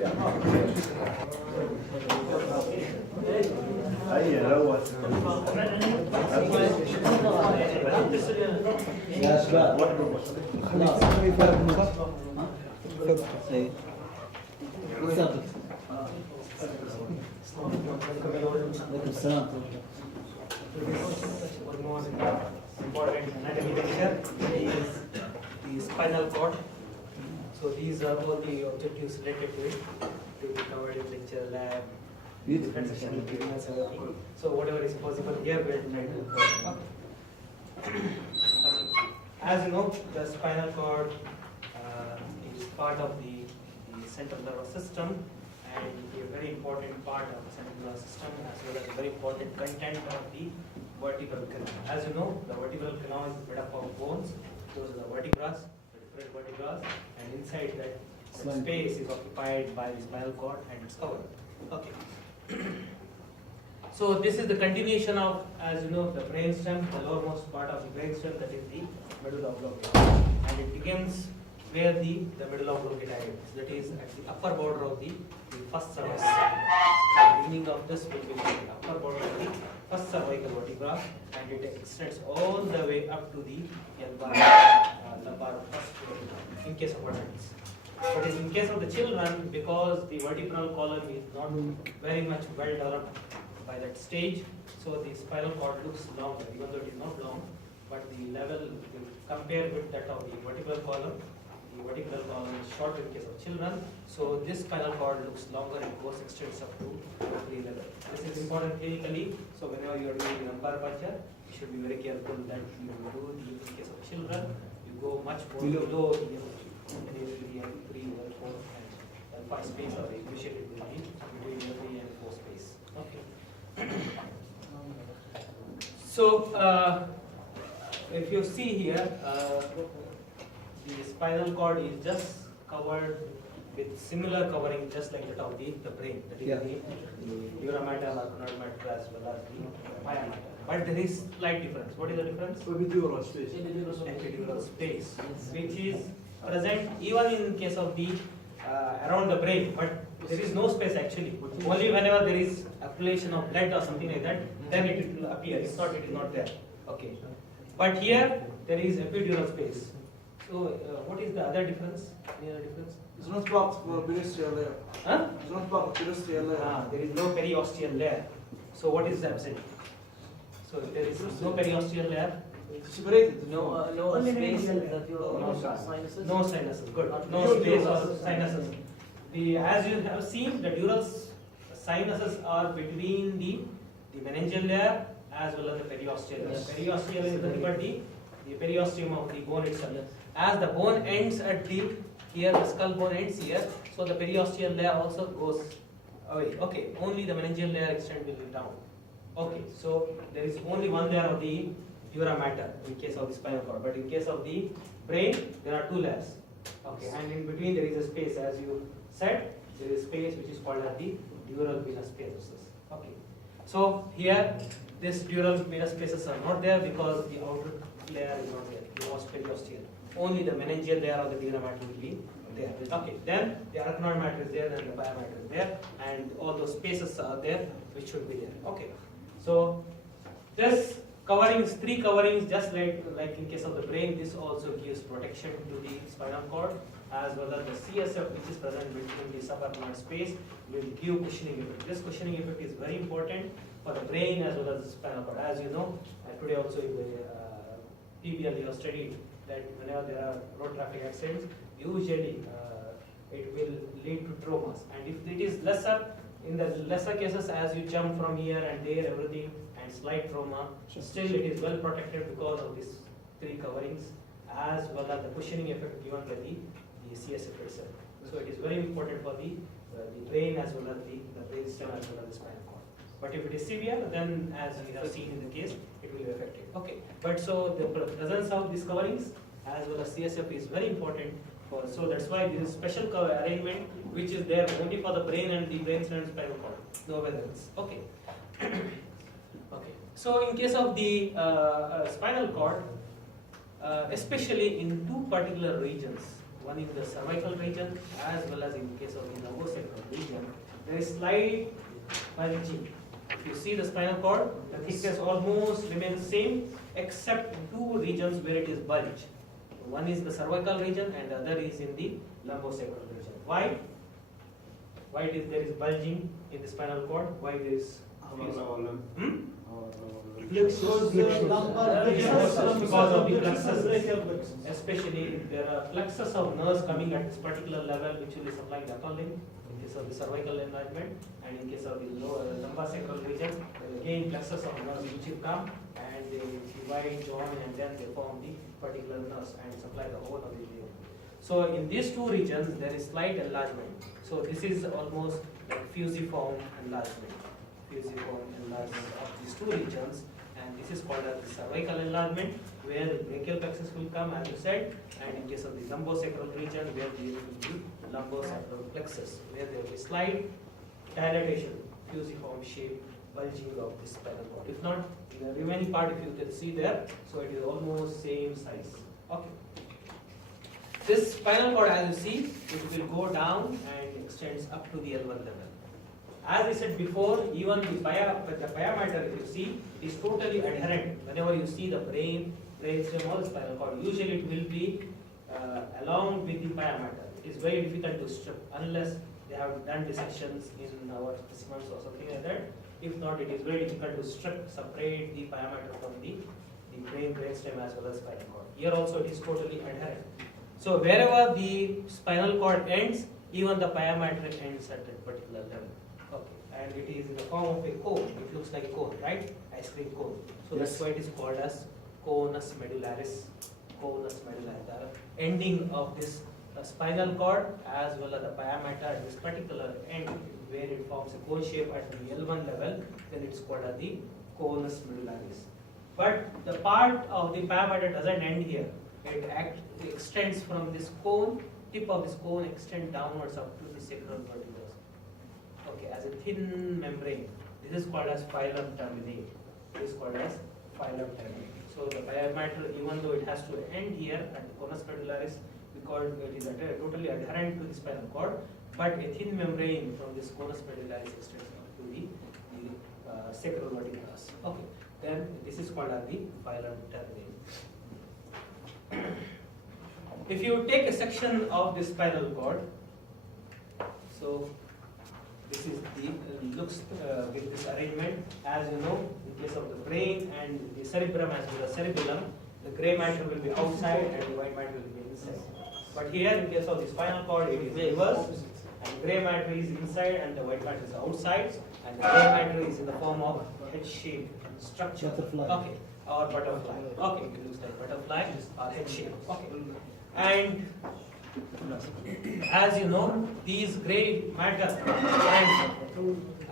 يا شباب خلاص في فرق نقط اي ثابت عليكم السلام. One more important anatomy lecture is the spinal cord. So these are all the objectives related to it. They will be covered in lecture, lab, different session, everything. So whatever is possible here, we'll try to cover. As you know, the spinal cord is part of the central nervous system and a very important part of the central nervous system, as well as a very important content of the vertebral canal. As you know, the vertebral canal is made up of bones. Those are the vertebrae, the different vertebrae, and inside that space is occupied by the spinal cord and it's covered. Okay. So this is the continuation of, as you know, the brainstem, the lowermost part of the brainstem, that is the medulla oblongata, and it begins where the medulla oblongata ends, that is at the upper border of the first cervix. The beginning of this will be the upper border of the first cervical vertebra, and it extends all the way up to the lumbar first vertebra in case of adults. But in case of the children, because the vertebral column is not very much well developed by that stage, so the spinal cord looks longer, even though it is not long, but the level, compared with that of the vertebral column, the vertebral column is short in case of children, so this spinal cord looks longer and goes extends up to the level. This is important clinically, so whenever you are doing lumbar puncture, you should be very careful that you do the, in case of children, you go much more below the L3, L4, and L5 space, or usually between L3 and 4 space. Okay. So, if you see here, the spinal cord is just covered with similar covering, just like that of the brain, that is the dura mater, arachnoid mater, as well as the pia mater. But there is slight difference. What is the difference? Epidural space. Epidural space, which is present even in case of the around the brain, but there is no space actually. Only whenever there is accumulation of blood or something like that, then it will appear. If not, it is not there. Okay. But here there is epidural space. So what is the other difference? Any other difference? It's not part of periosteal layer. Huh? It's not part of periosteal layer. There is no periosteal layer. So what is absent? So there is no periosteal layer. It's separated. No space that you sinuses. No sinuses. Good. No space or sinuses. As you have seen, the dural sinuses are between the meningeal layer as well as the periosteal layer. Yes. Periosteal is nothing but the periosteum of the bone itself. As the bone ends at the here, the skull bone ends here, so the periosteal layer also goes away. Okay, only the meningeal layer extend will be down. Okay, so there is only one layer of the dura mater in case of the spinal cord, but in case of the brain, there are two layers. Okay, and in between there is a space, as you said, there is space which is called as the dural venous spaces. Okay, so here this dural venous spaces are not there because the outer layer is not there. It was periosteal. Only the meningeal layer of the dura mater will be there. Okay, then the arachnoid mater is there, then the pia mater is there, and all those spaces are there which should be there. Okay, so this coverings, three coverings, just like in case of the brain, this also gives protection to the spinal cord, as well as the CSF which is present between the subarachnoid space will give cushioning effect. This cushioning effect is very important for the brain as well as the spinal cord. As you know, today also in the PBL you have studied that whenever there are road traffic accidents, usually it will lead to traumas, and if it is lesser, in the lesser cases, as you jump from here and there, everything, and slight trauma, still it is well protected because of these three coverings, as well as the cushioning effect given by the CSF itself. So it is very important for the brain as well as the brainstem as well as the spinal cord. But if it is severe, then as we have seen in the case, it will be affected. Okay, but so the presence of these coverings as well as CSF is very important. So that's why this is special arrangement which is there only for the brain and the brainstem and spinal cord, nowhere else. Okay. Okay. So in case of the spinal cord, especially in two particular regions, one in the cervical region as well as in case of the nervosacral there is slight bulging. If you see the spinal cord, the thickness almost remains same except two regions where it is bulged. One is the cervical region and the other is in the lumbosacral region. Why? Why there is bulging in the spinal cord? Why there is Because of the plexus, especially there are plexus of nerves coming at this particular level which will be supplying the upper limb in case of the cervical enlargement, and in case of the lower lumbosacral region, again plexus of nerves which will come and they divide, join, and then they form the particular nerves and supply the whole of the limb. So in these two regions there is slight enlargement. So this is almost like fusiform enlargement. Fusiform enlargement of these two regions, and this is called as the cervical enlargement, where the brachial plexus will come, as you said, and in case of the lumbosacral region, where there will be lumbosacral plexus, where there will be slight dilatation, fusiform shape, bulging of the spinal cord. If not, in the remaining part, if you can see there, so it is almost same size. Okay. This spinal cord, as you see, it will go down and extends up to the L1 level. As I said before, even the pia mater, if you see, is totally adherent. Whenever you see the brain stem or the spinal cord, usually it will be along with the pia mater. It is very difficult to strip unless they have done dissections in our specimens or something like that. If not, it is very difficult to separate the pia mater from the brain stem as well as spinal cord. Here also it is totally adherent. So wherever the spinal cord ends, even the pia mater ends at that particular level. Okay, and it is in the form of a cone. It looks like a cone, right? Ice cream cone. So that's why it is called as conus medullaris. Conus medullaris. The ending of this spinal cord as well as the pia mater at this particular end, where it forms a cone shape at the L1 level, then it's called as the conus medullaris. But the part of the pia mater doesn't end here. It extends from this cone, tip of this cone extend downwards up to the sacral vertebrae. Okay, as a thin membrane. This is called as phylum terminae. This is called as phylum terminae. So the pia mater, even though it has to end here at the conus medullaris, because it is totally adherent to the spinal cord, but a thin membrane from this conus medullaris extends up to the sacral vertebrae. Okay, then this is called as the phylum terminae. If you take a section of the spinal cord, so this is the looks with this arrangement. As you know, in case of the brain and the cerebrum as well as cerebellum, the grey matter will be outside and the white matter will be inside. But here, in case of the spinal cord, it is reversed, and grey matter is inside and the white matter is outside, and the grey matter is in the form of head-shaped structure. Butterfly. Okay, or butterfly. Okay, it looks like butterfly or head-shape. Okay, and as you know, these grey matter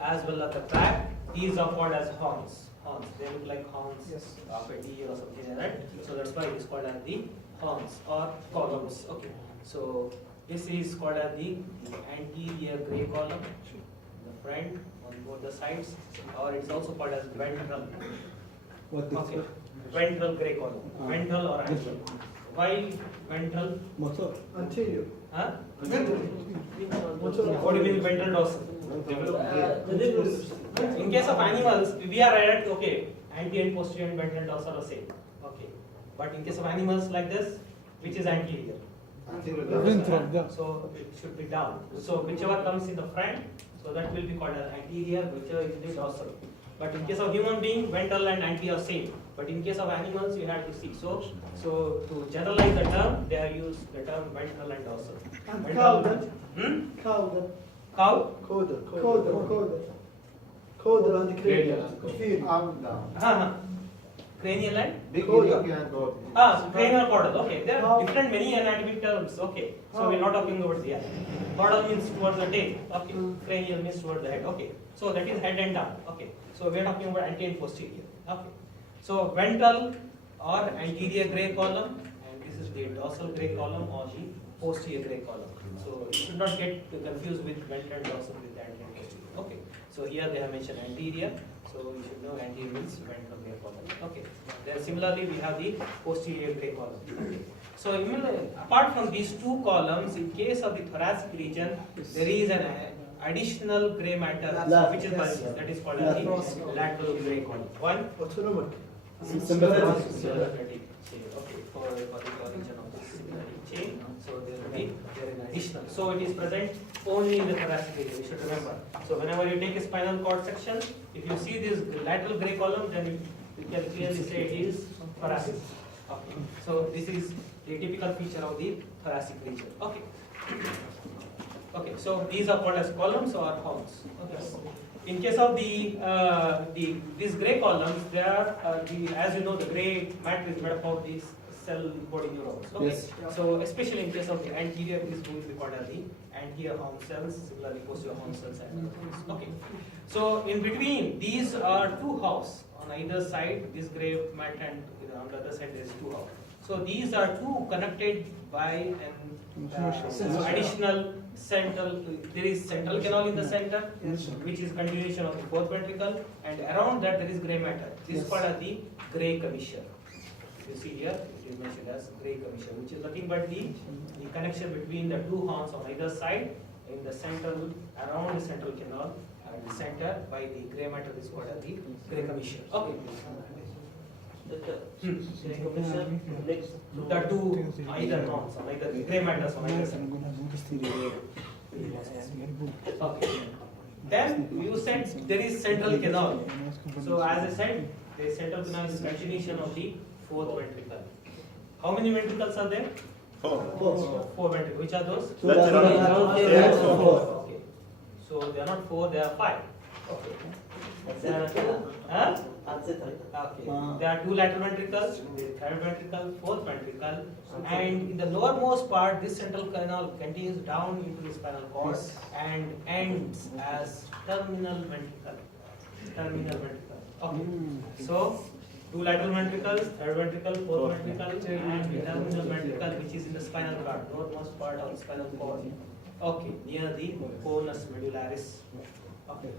as well as the back, these are called as horns. Horns. They look like horns of a deer or something like that. So that's why it is called as the horns or columns. Okay. So this is called as the anterior grey column, the front on both the sides, or it's also called as ventral. What this? Okay. Ventral grey column. Ventral or antral. Why ventral? Motor. Anterior. Huh? Ventral. What do you mean ventral dorsal? In case of animals, we are right, okay, anterior and posterior and ventral dorsal are same. Okay. But in case of animals like this, which is anterior? Ventral. So it should be down. So whichever comes in the front, so that will be called as anterior, whichever is the dorsal. But in case of human being, ventral and anterior are same. But in case of animals, you have to see. So to generalize the term, they are used the term ventral and dorsal. And cow then? Cow? Coda and the cranial. Cranial and? Cranial caudal. Okay, there are different many anatomic terms. Okay, so we're not talking about the caudal means towards the tail. Okay, cranial means towards the head. Okay, so that is head and down. Okay, so we're talking about anterior and posterior. Okay, so ventral or anterior grey column, and this is the dorsal grey column or the posterior grey column. So you should not get confused with ventral dorsal with anterior and posterior. Okay, so here they have mentioned anterior. So you should know anterior means ventral grey column. Okay. Then similarly we have the posterior grey column. Okay. So apart from these two columns, in case of the thoracic region, there is an additional gray matter which is biology, that is called as the lateral gray column. One. Autonomic. Sympathetic chain. Okay, for the origin of this sympathetic chain. So there will be additional. So it is present only in the thoracic area. We should remember. So whenever you take a spinal cord section, if you see this lateral gray column, then you can clearly say it is thoracic. Okay. So this is the typical feature of the thoracic region. Okay. Okay. So these are called as columns or horns. Okay. In case of these gray columns, they are as you know, the gray matter is made up of these cell body neurons. Okay. Yes. So especially in case of the anterior, this will be called as the anterior horn cells. Similarly, posterior horn cells and other things. Okay. So in between, these are two halves. On either side, this gray matter, and on the other side there is two halves. So these are two connected by an additional central. There is central canal in the center, which is continuation of the fourth ventricle, and around that there is gray matter. This is called as the gray commissure. You see here, it is mentioned as gray commissure, which is nothing but the connection between the two horns on either side in the central, around the central canal, and the center by the gray matter. This is called as the gray commissure. Okay. The two either horns on either gray matters on either side. Okay. Then you said there is central canal. So as I said, the central canal is continuation of the fourth ventricle. How many ventricles are there? Four ventricles. Which are those? Lateral. Okay. So they are not four, they are five. Okay. Okay. There are two lateral ventricles, the third ventricle, fourth ventricle, and in the lowermost part, this central canal continues down into the spinal cord and ends as terminal ventricle. Terminal ventricle. Okay. So two lateral ventricles, third ventricle, fourth ventricle, and the terminal ventricle, which is in the spinal cord, lowermost part of the spinal cord. Okay, near the conus medullaris. Okay.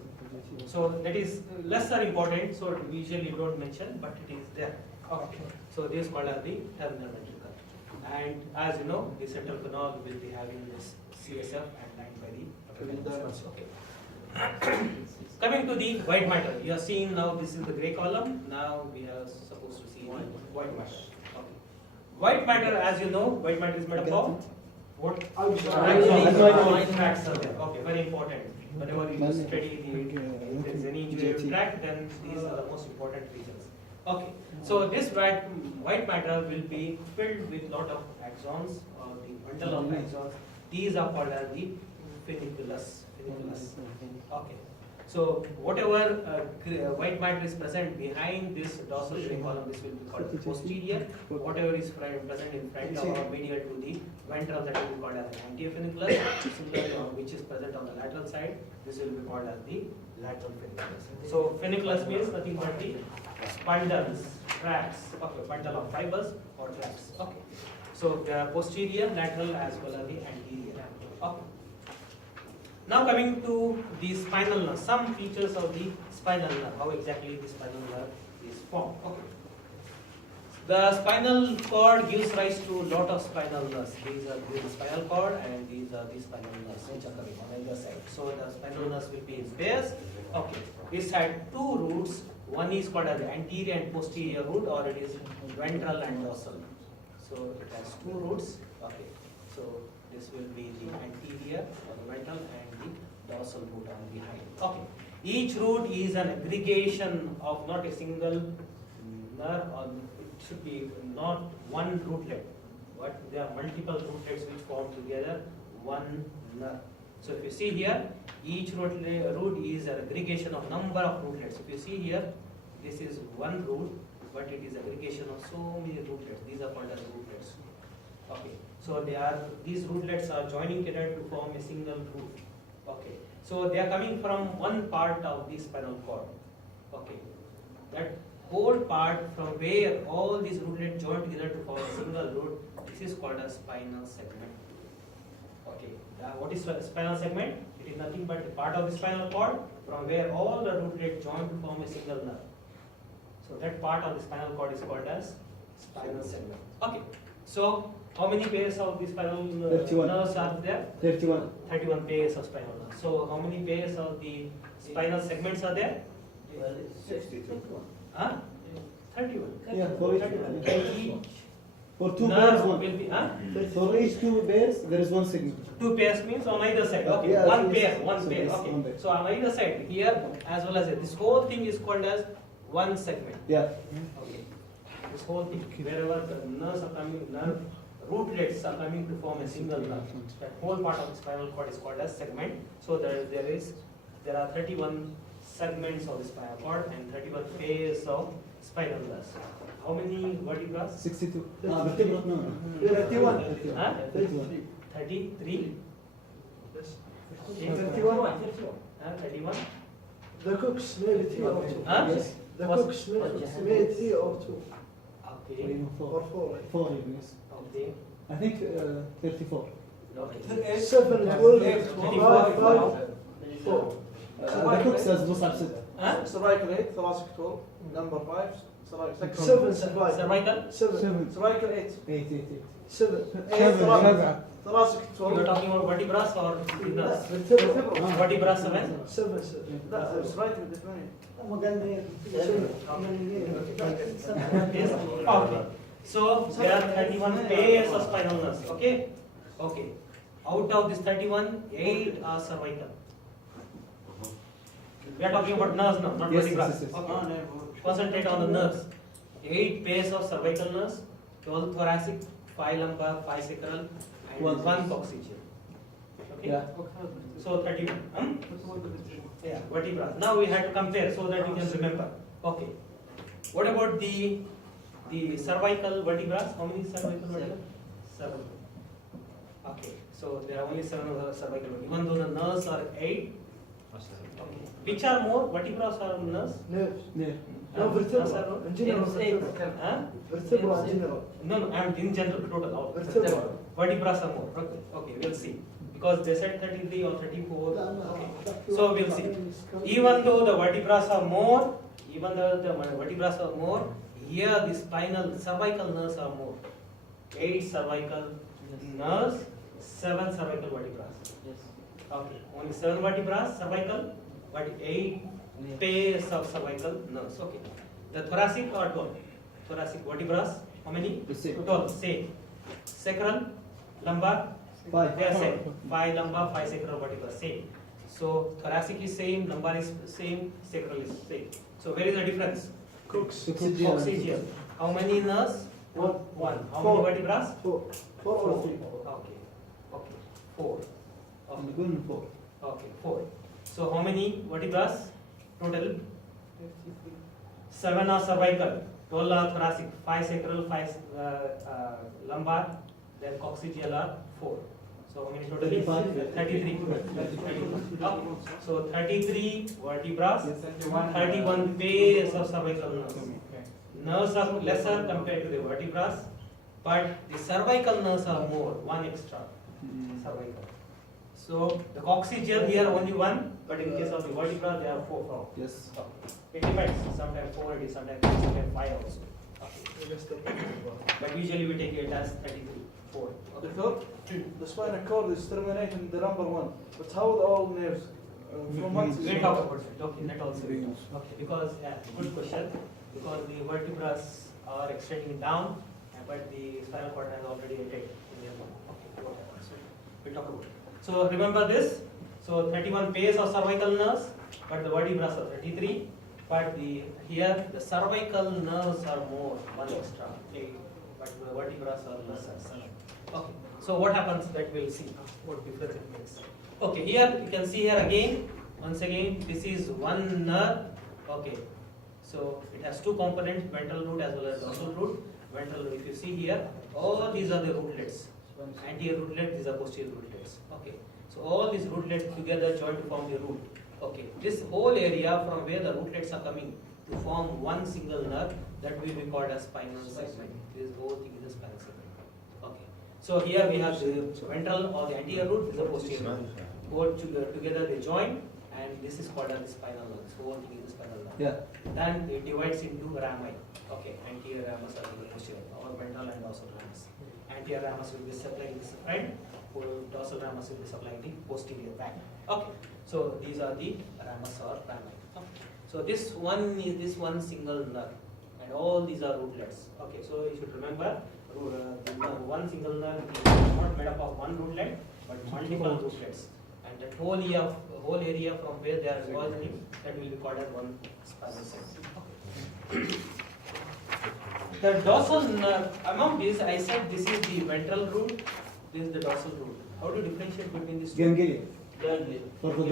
So that is lesser important, so we usually don't mention, but it is there. Okay. So this is called as the terminal ventricle. And as you know, the central canal will be having this CSF and lined by the ventricles. Okay. Coming to the white matter, you are seeing now this is the gray column. Now we are supposed to see white matter. Okay. White matter, as you know, white matter is made up of what? Tracts are there. Okay, very important. Whenever you study if there is any injury tract, then these are the most important regions. Okay, so this white matter will be filled with lot of axons or the bundle of axons. These are called as the funiculus. Okay, so whatever white matter is present behind this dorsal gray column, this will be called posterior. Whatever is present in front or medial to the ventral, that will be called as anterior funiculus. Similarly, which is present on the lateral side, this will be called as the lateral funiculus. So funiculus means nothing but the bundles, tracts, okay, bundle of fibers or tracts. Okay, so they are posterior, lateral as well as the anterior. Okay. Now coming to the spinal nerve, some features of the spinal nerve, how exactly the spinal nerve is formed. Okay. The spinal cord gives rise to a lot of spinal nerves. These are the spinal cord and these are the spinal nerves which are coming on either side. So the spinal nerves will be in pairs. Okay. This had two roots. One is called as the anterior and posterior root, or it is ventral and dorsal. So it has two roots. Okay. So this will be the anterior or the ventral and the dorsal root on behind. Okay. Each root is an aggregation of not a single nerve, or it should be not one rootlet, but there are multiple rootlets which form together one nerve. So if you see here, each root is an aggregation of number of rootlets. If you see here, this is one root, but it is aggregation of so many rootlets. These are called as rootlets. Okay. So these rootlets are joining together to form a single root. Okay. So they are coming from one part of the spinal cord. Okay. That whole part from where all these rootlets join together to form a single root, this is called a spinal segment. Okay. What is spinal segment? It is nothing but a part of the spinal cord from where all the rootlets join to form a single nerve. So that part of the spinal cord is called as spinal segment. Okay. So How many pairs of the spinal 31. nerves are there? 31. 31 pairs of spinal nerves. So how many pairs of the spinal segments are there? 62. Huh? 31. Yeah, for each. 31. For two Nerve pairs, will one. be, huh? For each two pairs, there is one segment. 2 pairs means on either side. Okay, Yeah, one yes. pair, one So pair. yes, Okay. one pair. So on either side, here as well as here. This whole thing is called as one segment. Yeah. Okay. This whole thing, wherever the nerves are coming, nerve rootlets are coming to form a single nerve. That whole part of the spinal cord is called as segment. So there are 31 segments of the spinal cord and 31 pairs of spinal nerves. How many vertebrae? 62. Vertebra, no. 31. Huh? 31. 33? Okay. 31. 31? The cooks made 3 or 2. Huh? Yes. The Was- cooks made 3 or 2. Okay. Or 4. 4 even, yes. Okay. I think 34. Okay. 7, 12, 5, 5. 4. The cooks as Musab said. Huh? Cervical 8, thoracic 12. Number 5, cervical 7 7. Cervical? 7. Cervical 8. 8. 7. 7. Thoracic You are 12. talking about vertebrae or nerves? Vertebral. Vertebrae 7? 7. لا cervical different. Yes. Okay. So there are 31 pairs of spinal nerves. Okay. Okay. Out of this 31, 8 are cervical. We are talking about nerves now, not Yes, vertebrae. yes, yes. Okay. Concentrate on the nerves. 8 pairs of cervical nerves, 12 thoracic, 5 lumbar, 5 sacral, and One. 1 coccygeal. Okay. Yeah. So 31. Yeah, vertebra. Now we have to compare so that we can remember. Okay. What about the cervical vertebrae? How many cervical vertebrae? 7. Okay. So there are only 7 cervical vertebrae. Even though the nerves are 8. Okay. Which are more, vertebrae or nerves? Nerves. No, Nerves vertebra. are In general, Huh? vertebra in general. No, I'm in general, total. All. Vertebra. Vertebrae are more. Okay. Okay, we'll see. Because they said 33 or 34. Okay. So we'll see. Even though the vertebrae are more, here the spinal, cervical nerves are more. 8 cervical nerves, 7 cervical vertebrae. Okay. Only 7 vertebrae cervical, but 8 pairs of cervical nerves. Okay. The thoracic or 12? Thoracic vertebrae, how many? The same. 12. Same. Sacral, lumbar, 5. they are same. 5 lumbar, 5 sacral vertebrae, same. So thoracic is same, lumbar is same, sacral is same. So where is the difference? Coccygeal. How many nerves? 1. How many vertebrae? 4 or 3. Okay. Okay. 4. I'm Okay. going 4. Okay. 4. So how many vertebrae total? 7 are cervical, 12 are thoracic, 5 sacral, 5 lumbar, then coccygeal are 4. So how many totally? 35. 33. 33. Okay. So 33 vertebrae, 31 pairs of cervical nerves. Nerves are lesser compared to the vertebrae, but the cervical nerves are more, 1 extra cervical. So the coccygeal here only 1, but in case of the vertebra there are 4. Yes. Okay. It depends. Sometimes 4 it is, sometimes 6, sometimes 5 also. Okay. But usually we take it as 33, 4. Doctor, the spinal cord is terminating the number 1. But how the all nerves? From what? We'll talk about it. Okay, that also. Okay, because good question. Because the vertebrae are extending down, but the spinal cord has already ended in their one. Okay, whatever. So we'll talk about it. So remember this. So 31 pairs of cervical nerves, but the vertebrae are 33. But here the cervical nerves are more, 1 extra, 8. But the vertebrae are lesser, 7. Okay. So what happens that we'll see what difference it makes. Okay, here you can see here again. Once again, this is one nerve. Okay. So it has 2 components, ventral root as well as dorsal root. Ventral root, if you see here, all these are the rootlets. Anterior rootlet, these are posterior rootlets. Okay. So all these rootlets together join to form the root. Okay. This whole area from where the rootlets are coming to form one single nerve, that will be called as spinal segment. This whole thing is a spinal segment. Okay. So here we have the ventral or the anterior root, this is the posterior root. Both together they join, and this is called as the spinal nerve. So whole thing is the spinal nerve. Yeah. Then it divides into rami. Okay, anterior ramus and the posterior, or ventral and dorsal ramus. anterior ramus will be supplying this front, dorsal ramus will be supplying the posterior back. Okay, so these are the ramus or rami. Okay. So this one is this one single nerve, and all these are rootlets. Okay, so you should remember one single nerve is not made up of one rootlet, but multiple rootlets, and that whole area from where they are originating, that will be called as one spinal segment. Okay. The dorsal nerve, among these, I said this is the ventral root, this is the dorsal root. How to differentiate between these two? Ganglion. Ganglion. For the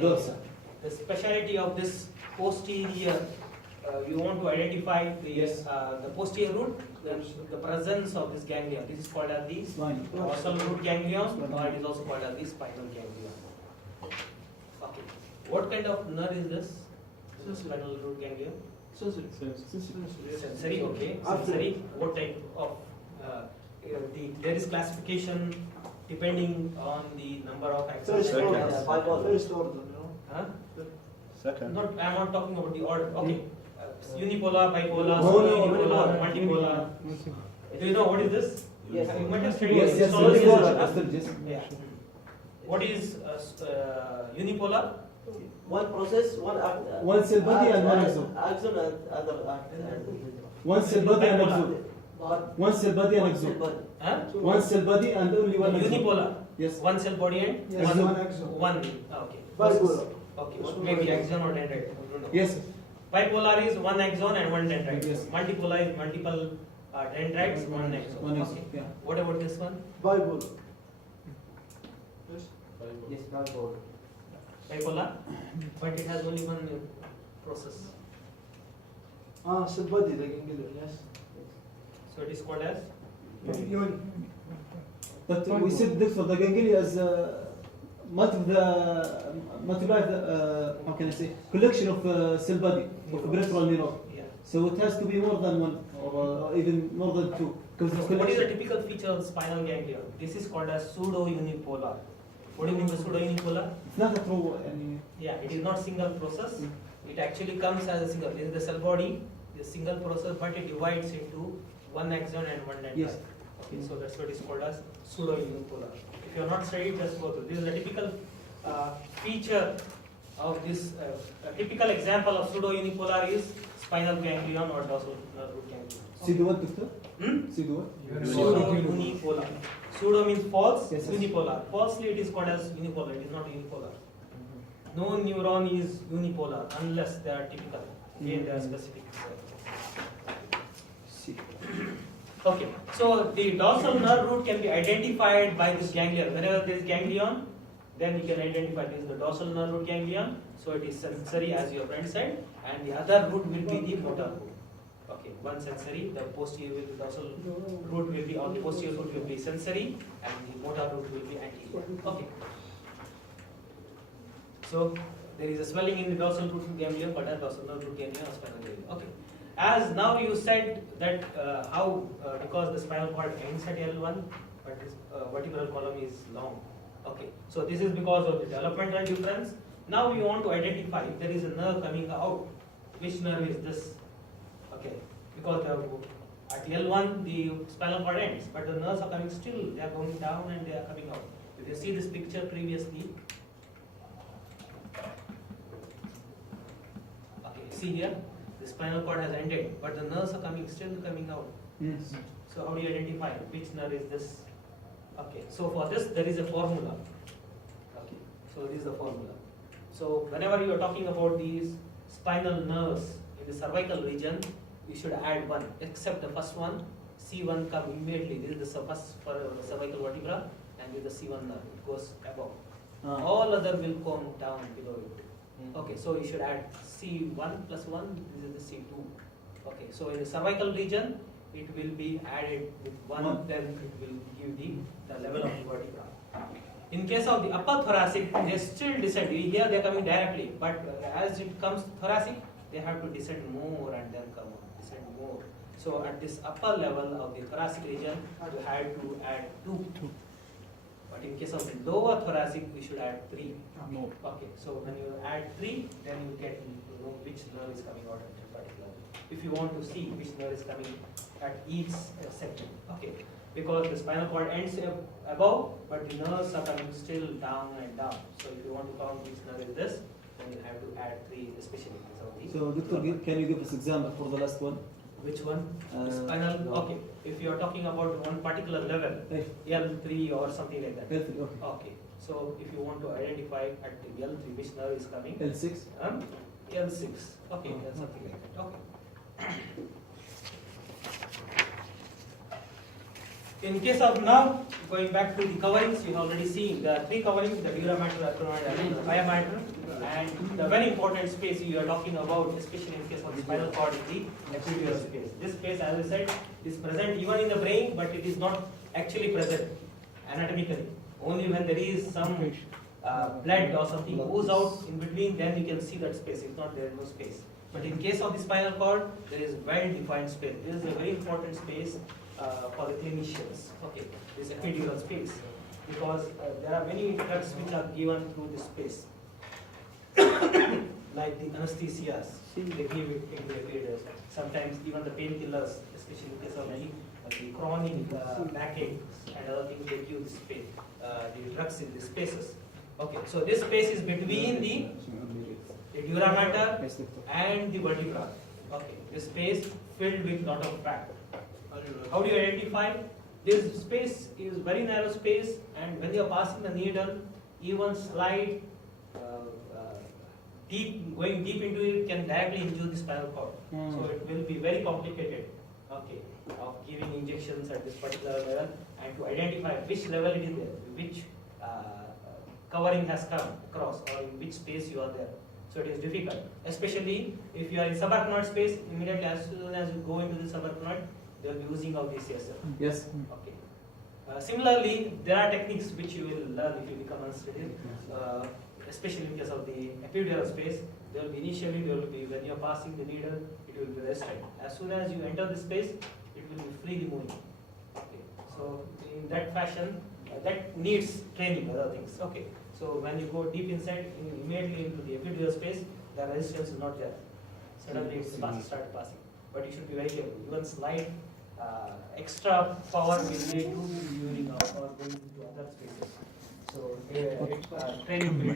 dorsal. The speciality of this posterior, you want to identify the posterior root, the presence of this ganglion. This is called as the Spine. dorsal root ganglion, or it is also called as the spinal ganglion. Okay. What kind of nerve is this? Spinal root ganglion? Sensory, okay. Sensory, what type of, there is classification depending on the number of axons. First order. Bipolar. First order, you know. Huh? Second. Not, I am not talking about the order. Okay. Unipolar, bipolar, No, no, unipolar, no. multipolar. Do you know what is this? Yes. You might have studied Yes, yes, histology, yes, huh? yes. Yeah. What is unipolar? One process, one One cell body and one axon. Axon and other One cell body and Bipolar. axon. One cell body and One cell axon. body. Huh? One cell body and only one axon. Unipolar. Yes. One cell body and Yes. one One axon. one. Okay. Bipolar. Okay. Maybe axon or dendrite. I don't know. Yes. Bipolar is one axon and one dendrite. Yes. Multipolar is multiple dendrites, one axon. One axon, Okay. yeah. What about this one? Bipolar. Yes. Yes, bipolar. Bipolar, but it has only one process. Cell body, the ganglion, yes. So it is called as But we said this for the ganglion as multiply how can I say, collection of cell body of peripheral neuron. yeah. So it has to be more than one or even more than two. Because it's What is the collection. typical feature of spinal ganglion? This is called as pseudo-unipolar. What do you mean by pseudo-unipolar? It's not a true. Yeah, it is not single process. Mm. It actually comes as a single. This is the cell body, the single process, but it divides into one axon and one dendrite. Yes. Okay, so that's what is called as pseudo-unipolar. If you are not studied, just go through. This is a typical feature of this. A typical example of pseudo-unipolar is spinal ganglion or dorsal nerve root ganglion. See the what, doctor? Hmm? See the what? Pseudo-unipolar. Pseudo means false, Yes, yes. unipolar. Falsely it is called as unipolar, it is not unipolar. No neuron is unipolar unless they are typical. Again, they are specific. See. Okay, so the dorsal nerve root can be identified by this ganglion. Whenever there is ganglion, then you can identify this is the dorsal nerve root ganglion. So it is sensory, as your friend said, and the other root will be the motor root. Okay, one sensory, the posterior will be dorsal root will be, or the posterior root will be sensory, and the motor root will be anterior. Okay. So there is a swelling in the dorsal root ganglion, but a dorsal nerve root ganglion or spinal ganglion. Okay. As now you said that because the spinal cord ends at L1, but this vertebral column is long. Okay. So this is because of the developmental difference. Now we want to identify if there is a nerve coming out. Which nerve is this? Okay. Because at L1 the spinal cord ends, but the nerves are coming still. They are going down and they are coming out. If you see this picture previously. Okay. See here. The spinal cord has ended, but the nerves are still coming out. Yes. So how do you identify which nerve is this? Okay, so for this there is a formula. Okay, so this is the formula. So whenever you are talking about these spinal nerves in the cervical region, you should add one, except the first one, C1 come immediately. This is the first cervical vertebra, and with the C1 nerve, it goes above. All other will come down below it. Okay, so you should add C1 plus 1, this is the C2. Okay, so in the cervical region, it will be added with 1, then it will give the level of the vertebra. In case of the upper thoracic, they still descend. Here they are coming directly, but as it comes thoracic, they have to descend more and then come on, descend more. So at this upper level of the thoracic region, you have to add 2. But in case of the lower thoracic, we should add 3. Okay, so when you add 3, then you get to know which nerve is coming out at that particular. If you want to see which nerve is coming at each section. Okay, because the spinal cord ends above, but the nerves are coming still down and down. So if you want to count which nerve is this, then you have to add 3 specialties of these. So, Doctor, can you give us example for the last one? Which one? Uh, Spinal. no. Okay. If you are talking about one particular level, L3 or something like that. L3, okay. Okay. So if you want to identify at the L3 which nerve is coming, L6. L6. Okay, Oh, something like that. Okay. In case of now, going back to the coverings, you have already seen the 3 coverings: the dura mater, acromion, and the pia mater. And the very important space you are talking about, especially in case of the spinal cord, is the epidural space. This space, as I said, is present even in the brain, but it is not actually present anatomically. Only when there is some blood or something goes out in between, then you can see that space. If not, there is no space. But in case of the spinal cord, there is well-defined space. This is a very important space for the clinicians. Okay, this epidural space, because there are many drugs which are given through this space, like the anesthesias. They give it in the epidural. Sometimes even the painkillers, especially in case of the chronic backache and other things, they give this space, the drugs in these spaces. Okay, so this space is between the dura mater and the vertebra. Okay, this space filled with lot of fat. How do you identify? This space is very narrow space, and when you are passing the needle, even slight going deep into it can directly injure the spinal cord. So it will be very complicated, okay, of giving injections at this particular level, and to identify which level it is there, which covering has come across, or in which space you are there. So it is difficult, especially if you are in subarachnoid space. Immediately as soon as you go into the subarachnoid, they will be using of this CSF. Yes. Okay. Similarly, there are techniques which you will learn if you become anesthetic, especially in case of the epidural space. There will be when you are passing the needle, it will be rested. As soon as you enter the space, it will be freely moving. Okay. So in that fashion, that needs training, other things. Okay. So when you go deep inside, immediately into the epidural space, the resistance is not there. Suddenly it start passing. But you should be very careful. Even slight extra power will lead to during or going into other spaces. So training will